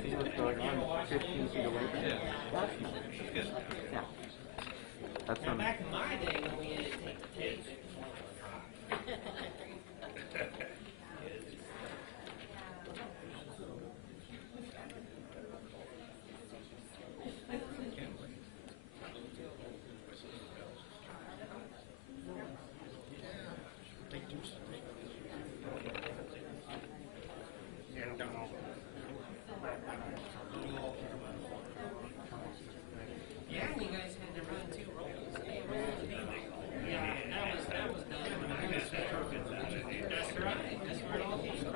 See what's going on 15 feet away from you. That's nice. Good. Yeah. That's Now, on. back in my day when we had to take the tapes. Yeah, you guys had to run 2 rolls. Yeah, that was done. That's right. That's where it all came from.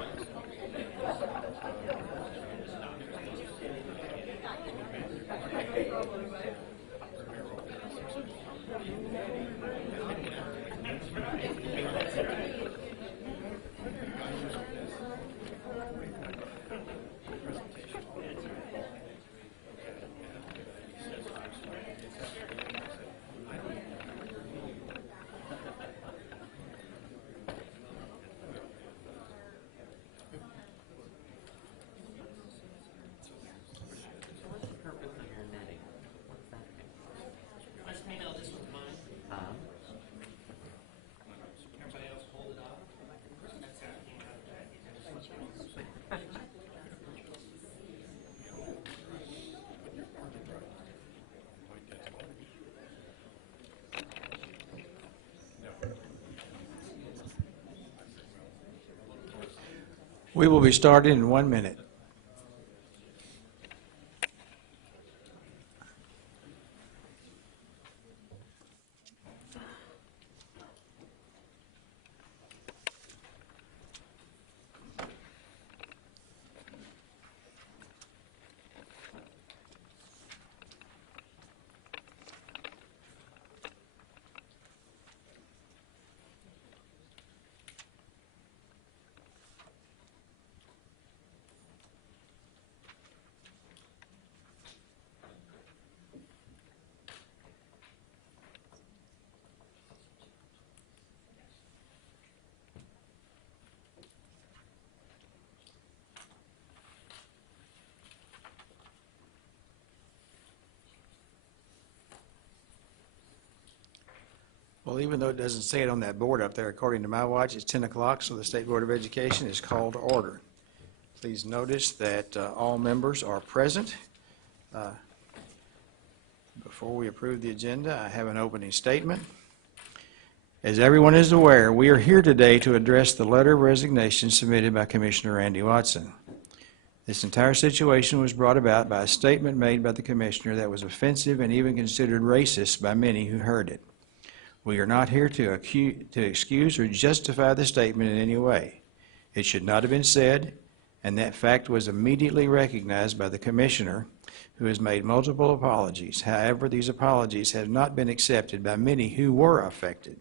So what's the purpose of your netting? What's that thing? Let's me know this one's mine. Everybody else hold it off. That's how it came out. We will be starting in 1 minute. Well, even though it doesn't say it on that board up there, according to my watch, it's 10 o'clock, so the State Board of Education is called to order. Please notice that all members are present. Before we approve the agenda, I have an opening statement. As everyone is aware, we are here today to address the letter of resignation submitted by Commissioner Randy Watson. This entire situation was brought about by a statement made by the Commissioner that was offensive and even considered racist by many who heard it. We are not here to excuse or justify the statement in any way. It should not have been said, and that fact was immediately recognized by the Commissioner, who has made multiple apologies. However, these apologies have not been accepted by many who were affected.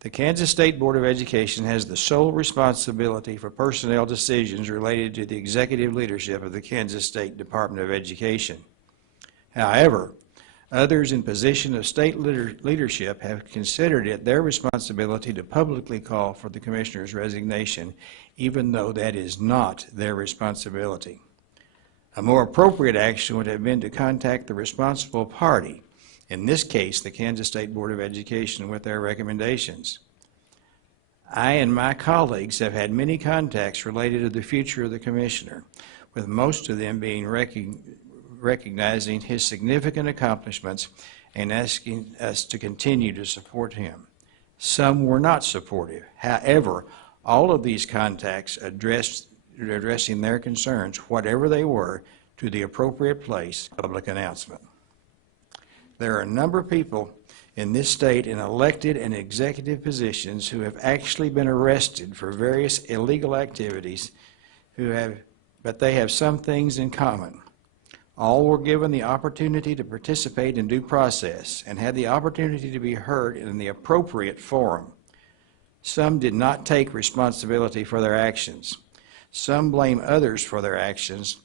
The Kansas State Board of Education has the sole responsibility for personnel decisions related to the executive leadership of the Kansas State Department of Education. However, others in position of state leadership have considered it their responsibility to publicly call for the Commissioner's resignation, even though that is not their responsibility. A more appropriate action would have been to contact the responsible party, in this case the Kansas State Board of Education, with their recommendations. I and my colleagues have had many contacts related to the future of the Commissioner, with most of them being recognizing his significant accomplishments and asking us to continue to support him. Some were not supportive. However, all of these contacts addressing their concerns, whatever they were, to the appropriate place, public announcement. There are a number of people in this state in elected and executive positions who have actually been arrested for various illegal activities, but they have some things in common. All were given the opportunity to participate in due process and had the opportunity to be heard in the appropriate forum. Some did not take responsibility for their actions. Some blame others for their actions.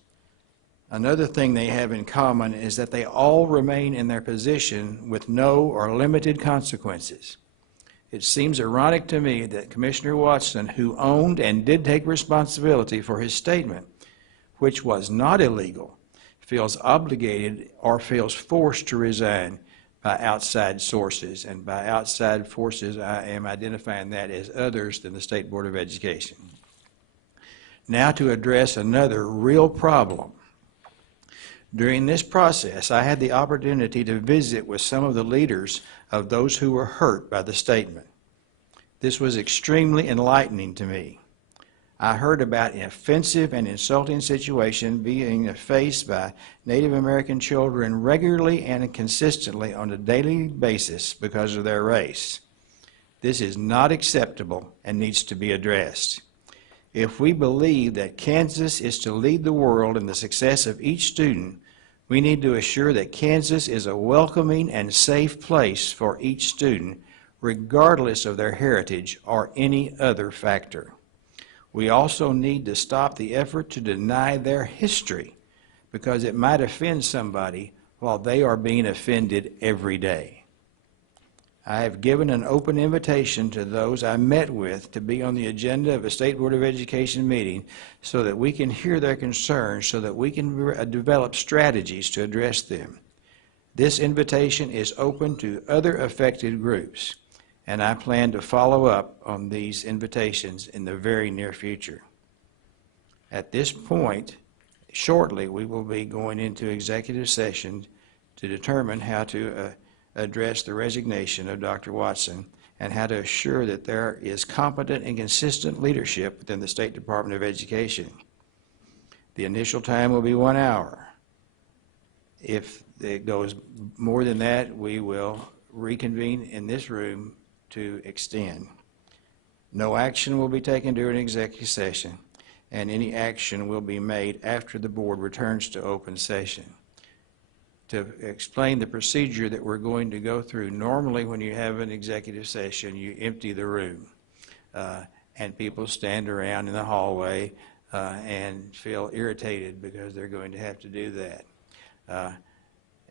Another thing they have in common is that they all remain in their position with no or limited consequences. It seems ironic to me that Commissioner Watson, who owned and did take responsibility for his statement, which was not illegal, feels obligated or feels forced to resign by outside sources. And by outside forces, I am identifying that as others than the State Board of Education. Now to address another real problem. During this process, I had the opportunity to visit with some of the leaders of those who were hurt by the statement. This was extremely enlightening to me. I heard about an offensive and insulting situation being faced by Native American children regularly and consistently on a daily basis because of their race. This is not acceptable and needs to be addressed. If we believe that Kansas is to lead the world in the success of each student, we need to assure that Kansas is a welcoming and safe place for each student, regardless of their heritage or any other factor. We also need to stop the effort to deny their history because it might offend somebody while they are being offended every day. I have given an open invitation to those I met with to be on the agenda of a State Board of Education meeting so that we can hear their concerns, so that we can develop strategies to address them. This invitation is open to other affected groups, and I plan to follow up on these invitations in the very near future. At this point, shortly, we will be going into executive session to determine how to address the resignation of Dr. Watson and how to assure that there is competent and consistent leadership within the State Department of Education. The initial time will be 1 hour. If it goes more than that, we will reconvene in this room to extend. No action will be taken during executive session, and any action will be made after the board returns to open session. To explain the procedure that we're going to go through, normally when you have an executive session, you empty the room, and people stand around in the hallway and feel irritated because they're going to have to do that,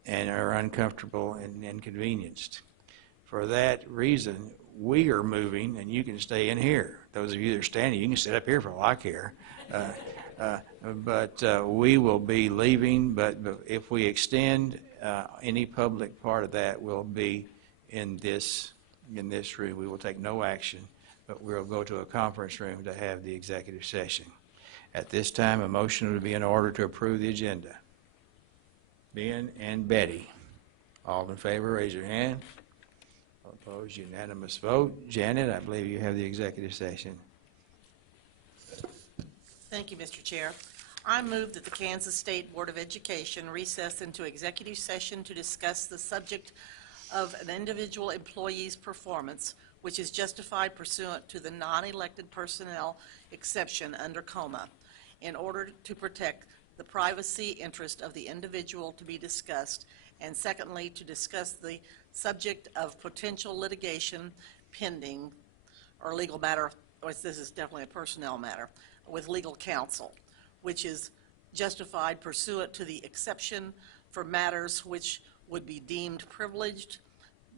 and are uncomfortable and inconvenienced. For that reason, we are moving, and you can stay in here. Those of you that are standing, you can sit up here for all I care. But we will be leaving, but if we extend, any public part of that will be in this room. We will take no action, but we'll go to a conference room to have the executive session. At this time, a motion would be in order to approve the agenda. Ben and Betty, all in favor, raise your hand. All opposed, unanimous vote. Janet, I believe you have the executive session. Thank you, Mr. Chair. I move that the Kansas State Board of Education recess into executive session to discuss the subject of an individual employee's performance, which is justified pursuant to the non-elected personnel exception under COMA, in order to protect the privacy interest of the individual to be discussed, and secondly, to discuss the subject of potential litigation pending or legal matter, or this is definitely a personnel matter, with legal counsel, which is justified pursuant to the exception for matters which would be deemed privileged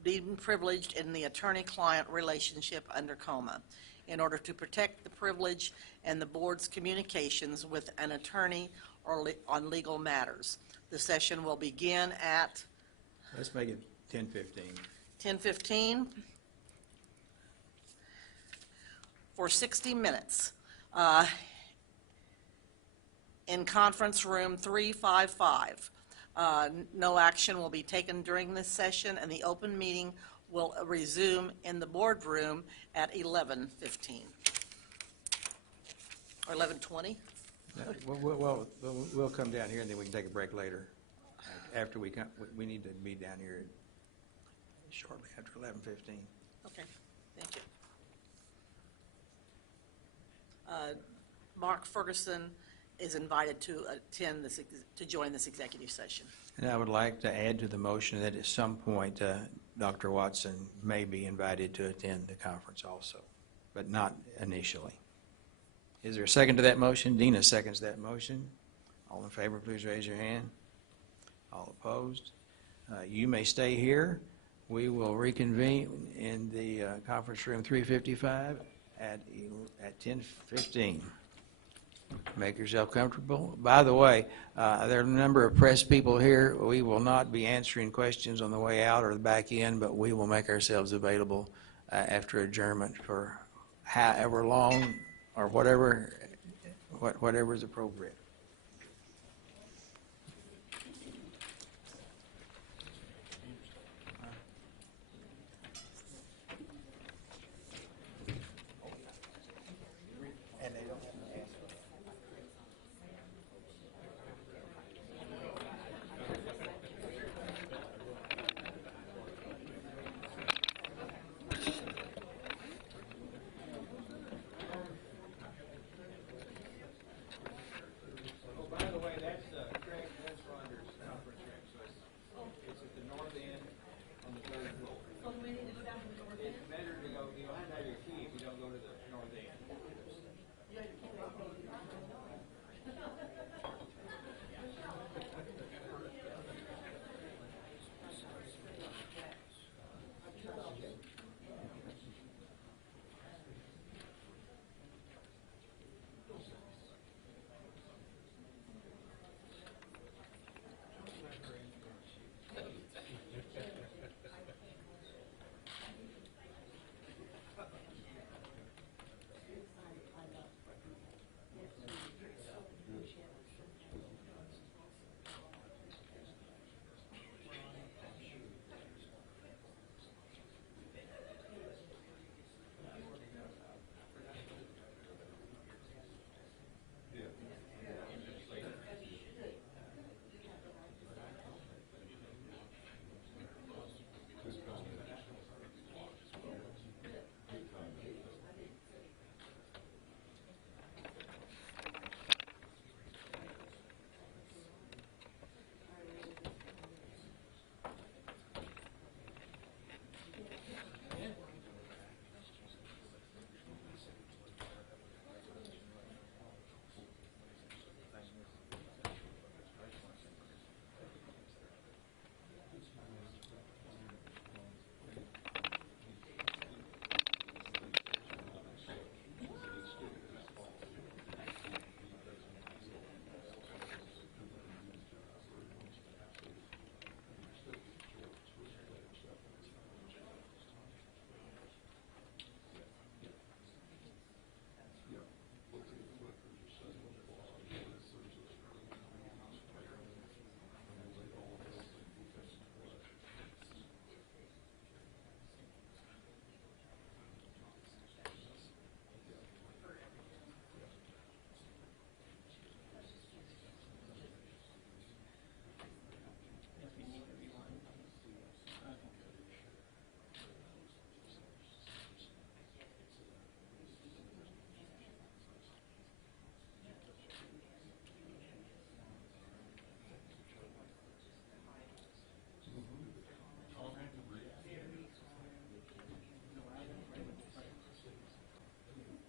in the attorney-client relationship under COMA, in order to protect the privilege and the board's communications with an attorney or on legal matters. The session will begin at? Let's make it 10:15. 10:15 for 60 minutes. In conference room 355. No action will be taken during this session, and the open meeting will resume in the boardroom at 11:15 or 11:20. We'll come down here and then we can take a break later. After we come, we need to be down here shortly after 11:15. Okay, thank you. Mark Ferguson is invited to attend this, to join this executive session. And I would like to add to the motion that at some point, Dr. Watson may be invited to attend the conference also, but not initially. Is there a second to that motion? Dina seconds that motion. All in favor, please raise your hand. All opposed? You may stay here. We will reconvene in the conference room 355 at 10:15. Make yourself comfortable. By the way, there are a number of press people here. We will not be answering questions on the way out or the back end, but we will make ourselves available after adjournment for however long or whatever is appropriate.